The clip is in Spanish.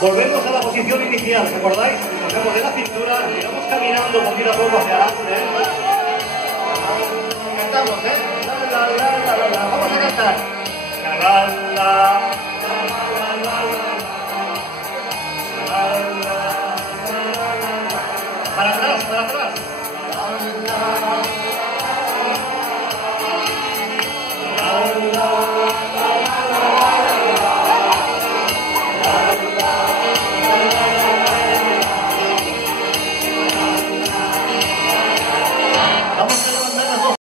Volvemos a la posición inicial, ¿recordáis? Nos cogemos de la cintura, iremos caminando poquito a poco hacia adelante. Cantamos, ¿eh? La, la, la, la, la, la. Vamos a cantar. La, la, la.